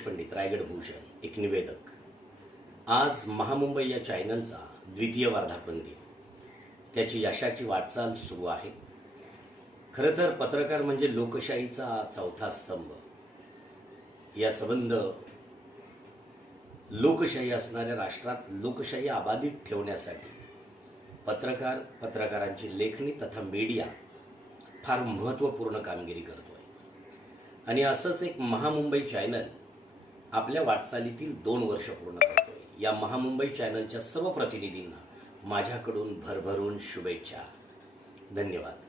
पंडित रायगड भूषण एक निवेदक। आज महामुंबई या चॅनलचा द्वितीय वर्धापन दिन, त्याची यशाची वाटचाल सुरू आहे। खरं तर पत्रकार म्हणजे लोकशाहीचा चौथा स्तंभ। या संबंध लोकशाही असणाऱ्या राष्ट्रात लोकशाही अबाधित ठेवण्यासाठी पत्रकारांची लेखणी तथा मीडिया फार महत्त्वपूर्ण कामगिरी करतोय। आणि असंच एक महामुंबई चॅनल आपल्या वाटचालीतील 2 वर्ष पूर्ण करतोय। या महामुंबई चॅनलच्या सर्व प्रतिनिधींना माझ्याकडून भरभरून शुभेच्छा। धन्यवाद।